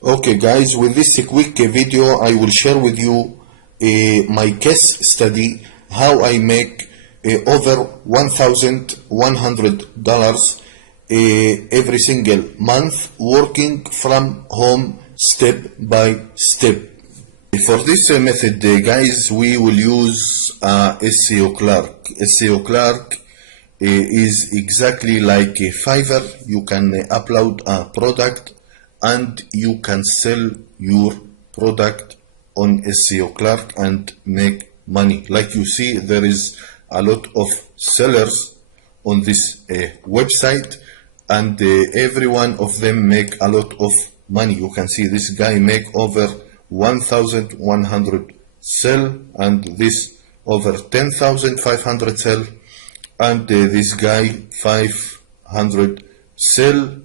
Okay guys, with this quick video I will share with you my case study how I make over $1,100 every single month working from home step by step. For this method guys, we will use SEO Clerk. SEO Clerk is exactly like a Fiverr. You can upload a product and you can sell your product on SEO Clerk and make money. Like you see, there is a lot of sellers on this website, and every one of them make a lot of money. You can see this guy make over 1,100 sell, and this over 10,500 sell, and this guy 500 sell,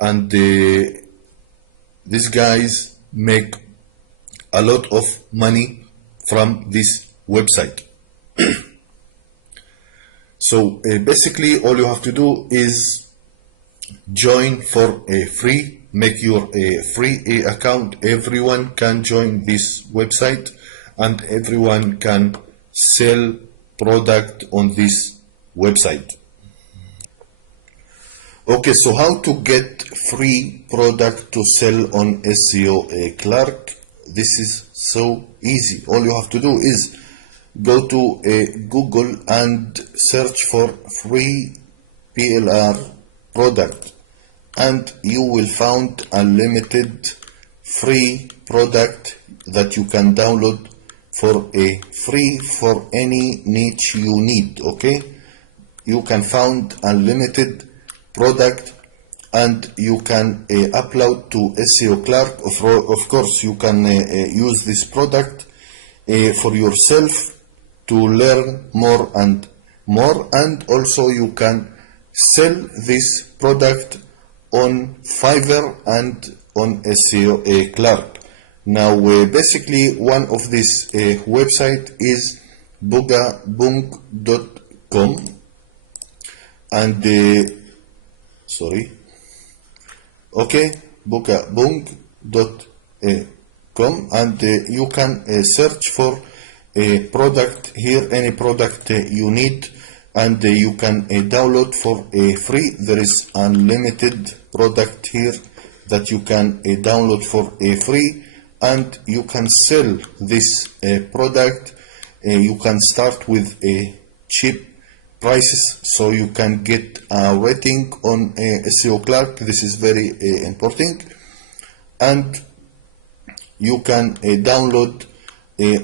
and these guys make a lot of money from this website. So basically all you have to do is join for a free, make your free account. Everyone can join this website and everyone can sell product on this website. Okay, so how to get free product to sell on SEO Clerk? This is so easy. All you have to do is go to Google and search for free PLR product, and you will find unlimited free product that you can download for a free for any niche you need. Okay, you can find unlimited product and you can upload to SEO Clerk. Of course you can use this product for yourself to learn more and more, and also you can sell this product on Fiverr and on SEO Clerk. Now basically one of this website is bugabung.com, and bugabung.com, and you can search for a product here, any product you need, and you can download for free. There is unlimited product here that you can download for free, and you can sell this product. You can start with cheap prices, so you can get a rating on SEO Clerk. This is very important, and you can download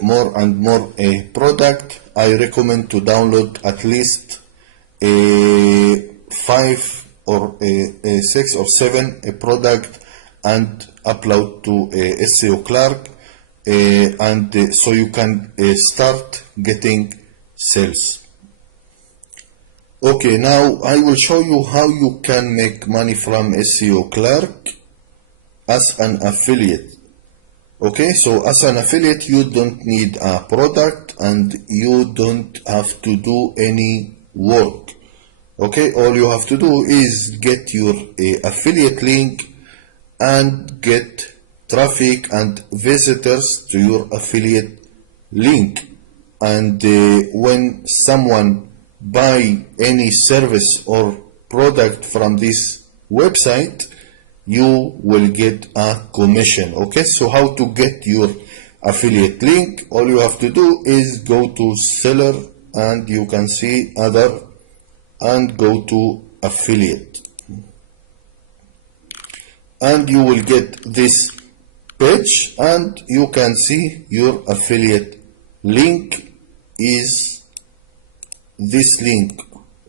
more and more product. I recommend to download at least 5 or 6 or 7 product and upload to SEO Clerk, and so you can start getting sales. Okay, now I will show you how you can make money from SEO Clerk as an affiliate. Okay, so as an affiliate you don't need a product and you don't have to do any work. Okay, all you have to do is get your affiliate link and get traffic and visitors to your affiliate link, and when someone buy any service or product from this website, you will get a commission. Okay, so how to get your affiliate link? All you have to do is go to seller, and you can see other, and go to affiliate, and you will get this page, and you can see your affiliate link is this link.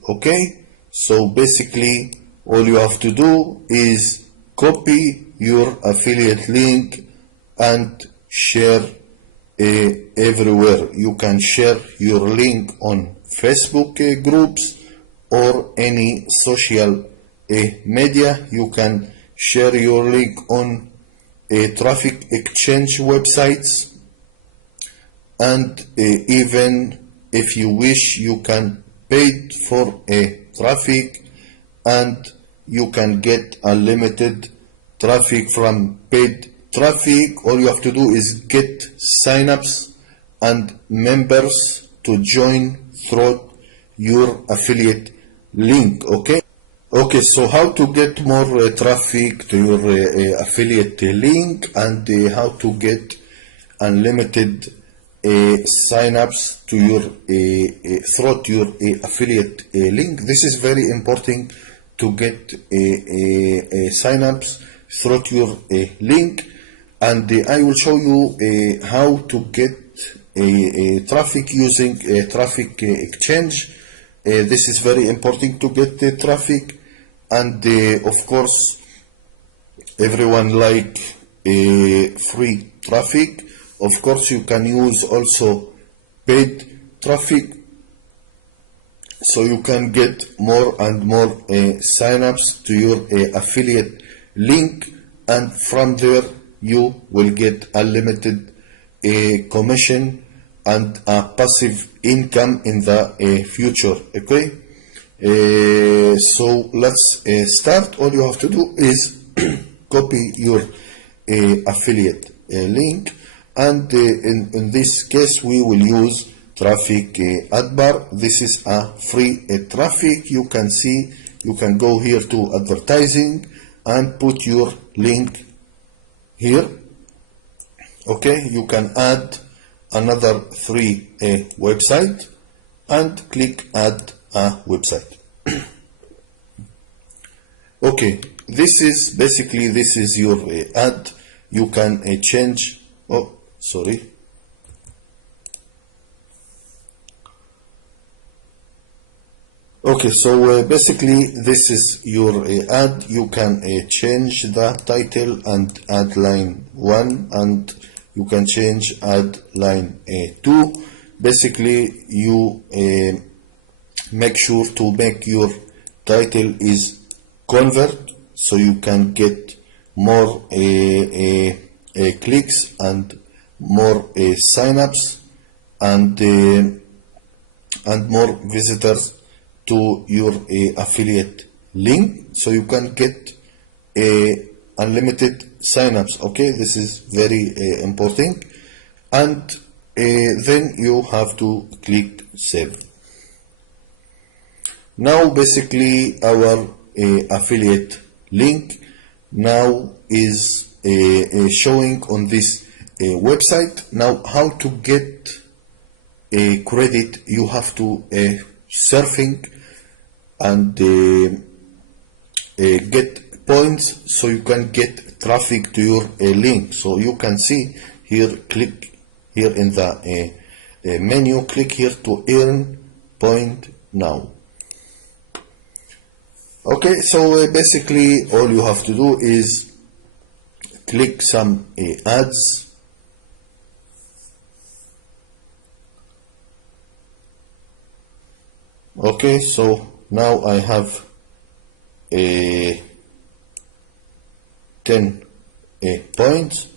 Okay, so basically all you have to do is copy your affiliate link and share everywhere. You can share your link on Facebook groups or any social media. You can share your link on traffic exchange websites, and even if you wish you can pay for traffic, and you can get unlimited traffic from paid traffic, all you have to do is get signups and members to join through your affiliate link. Okay, so how to get more traffic to your affiliate link, and how to get unlimited signups to your through your affiliate link. This is very important to get signups through your link, and I will show you how to get traffic using traffic exchange. This is very important to get traffic, and of course everyone like free traffic. Of course you can use also paid traffic, so you can get more and more signups to your affiliate link, and from there you will get unlimited commission and a passive income in the future. Okay, so let's start. All you have to do is copy your affiliate link, and in this case we will use traffic ad bar. This is a free traffic. You can see, you can go here to advertising and put your link here. Okay, you can add another 3 website and click add a website. Okay, this is basically, this is your ad. You can change, oh sorry, okay, so basically this is your ad. You can change the title and add line 1, and you can change add line 2. Basically you make sure to make your title is convert, so you can get more clicks and more signups and more visitors to your affiliate link, so you can get unlimited signups. Okay, this is very important, and then you have to click save. Now basically our affiliate link now is showing on this website. Now how to get credit? You have to surfing and get points, so you can get traffic to your link. So you can see here, click here in the menu, click here to earn point now. Okay, so basically all you have to do is click some ads. Okay, so now I have 10 points.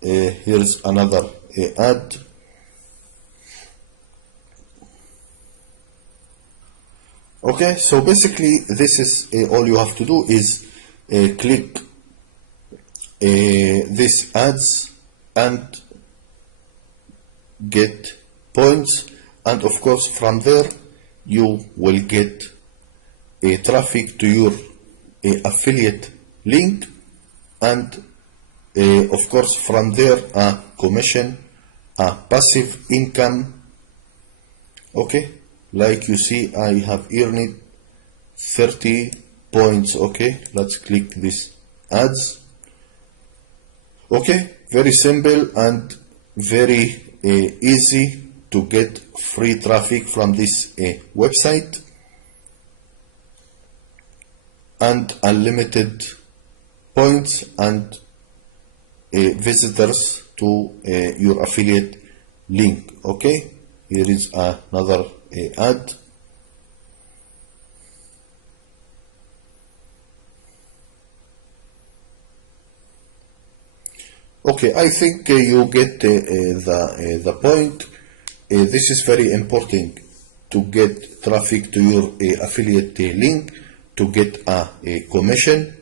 Here's another ad. Okay, so basically this is all you have to do is click these ads and get points, and of course from there you will get traffic to your affiliate link, and of course from there a commission, a passive income. Okay, like you see I have earned 30 points. Okay, let's click this ads. Okay, very simple and very easy to get free traffic from this website and unlimited points and visitors to your affiliate link. Okay, here is another ad. Okay, I think you get the point. This is very important to get traffic to your affiliate link, to get a commission,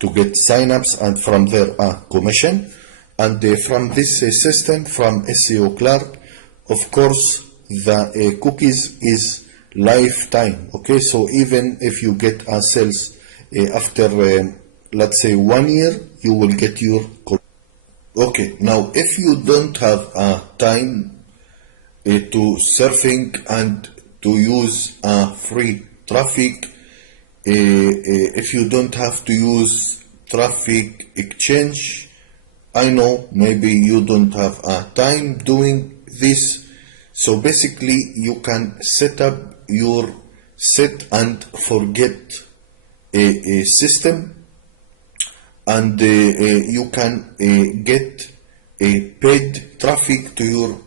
to get signups, and from there a commission. And from this system, from SEO Clerk, of course, the cookies is lifetime. Okay, so even if you get a sales after let's say 1 year, you will get your cookie. Okay, now if you don't have time to surfing and to use free traffic, if you don't have to use traffic exchange, I know maybe you don't have time doing this, so basically you can set up your set and forget a system, and you can get a paid traffic to your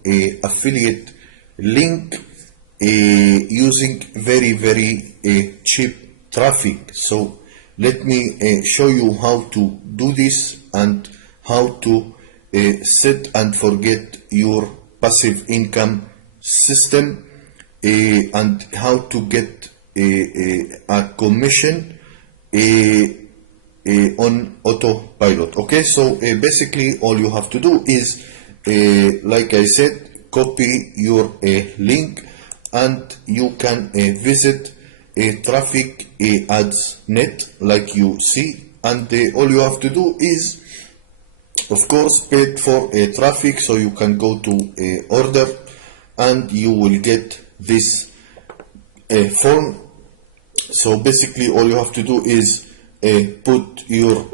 affiliate link using very cheap traffic. So let me show you how to do this and how to set and forget your passive income system, and how to get a commission on autopilot. Okay, so basically all you have to do is, like I said, copy your link, and you can visit traffic ads net like you see, and all you have to do is, of course, paid for traffic, so you can go to order and you will get this form. So basically all you have to do is put your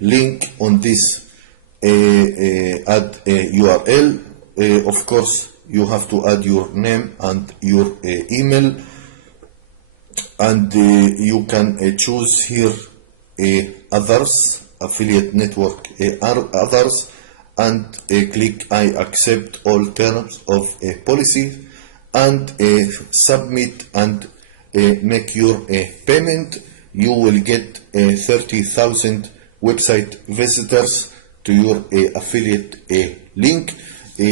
link on this add URL. Of course, you have to add your name and your email, and you can choose here others, affiliate network others, and click I accept all terms of policy, and submit and make your payment. You will get 30,000 website visitors to your affiliate link.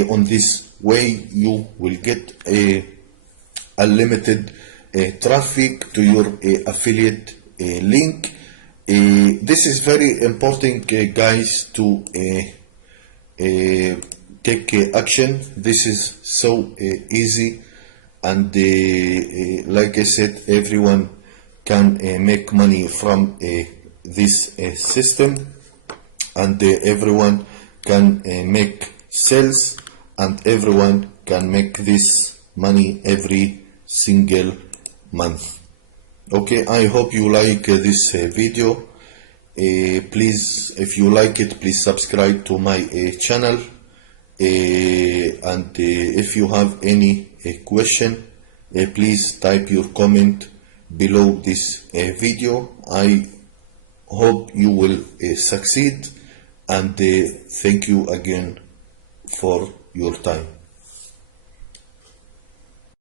On this way you will get unlimited traffic to your affiliate link. This is very important, guys, to take action. This is so easy, and like I said, everyone can make money from this system, and everyone can make sales, and everyone can make this money every single month. Okay, I hope you like this video. Please, if you like it, please subscribe to my channel, and if you have any question, please type your comment below this video. I hope you will succeed, and thank you again for your time.